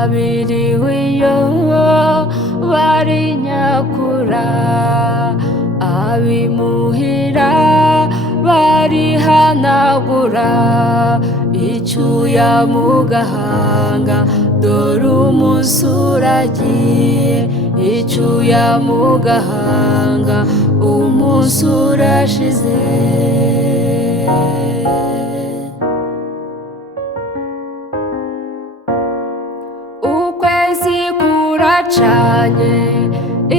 abiriwe iyo bari nyakura, abimuhira barihanagura icyuya mu gahanga, dore umunsi uragiye, icyuya mu gahanga, umunsi urashize. Ukwezi kuracanye,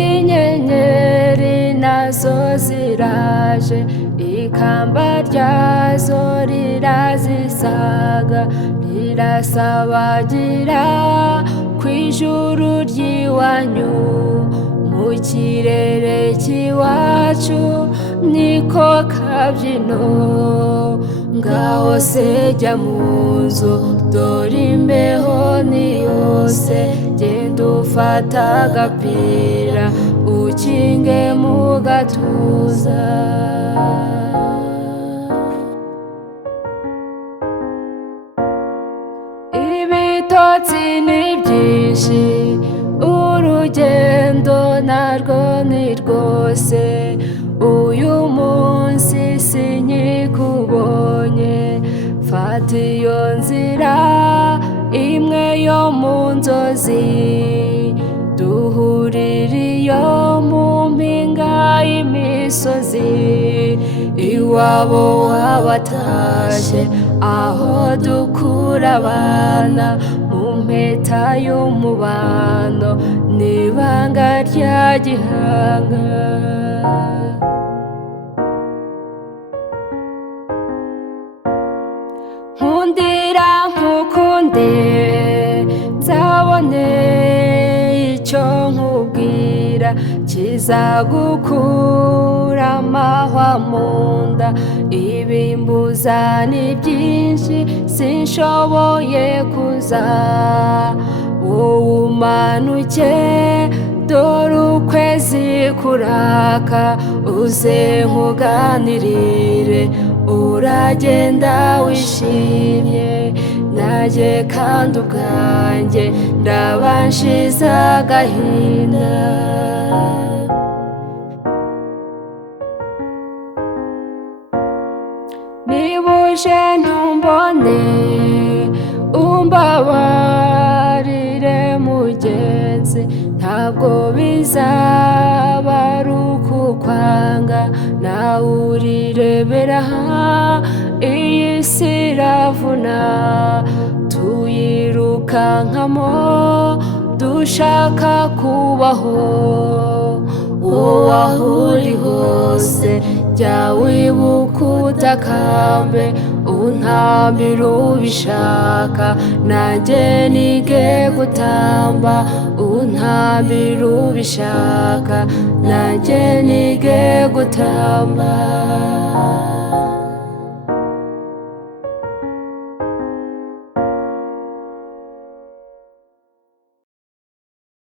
inyenyeri nazo ziraje, ikamba ryazo rirazisaga, rirasabagira ku ijuru ry'iwanyu, mu kirere cy'iwacu niko kabyino. Ngaho se jya mu nzu, dore imbeho ni yose, genda ufata agapira ukinge mu gatuza. Ibitotsi ni byinshi, urugendo narwo ni rwose, uyu munsi sinkikubonye, fata iyo nzira imwe yo mu nzozi, duhurire iyo mu mpinga y'imisozi, iwabo wabatashye, aho dukura abana mu mpeta y'umubano, n'ibanga rya gihanga. Nkundira nkukunde, nzabone icyo nkubwira kizagukura amahwa mu nda. Ibimbuza ni byinshi sinshoboye kuza, wowe umanuke, dore ukwezi kuraka, uze nkuganirire, uragenda wishimye, nanjye kandi ubwanjye ndabanshize agahinda. Niba uje ntumbone, umbabarire mugenzi, ntabwo bizaba ari ukukwanga, nawe urirebera iyi si iravuna, tuyirukankamo dushaka kubaho. Wowe aho uri hose, jya wibuka utakambe, untambire ubishaka, nanjye nige gutamba, untambire ubishaka, nanjye nige gutamba.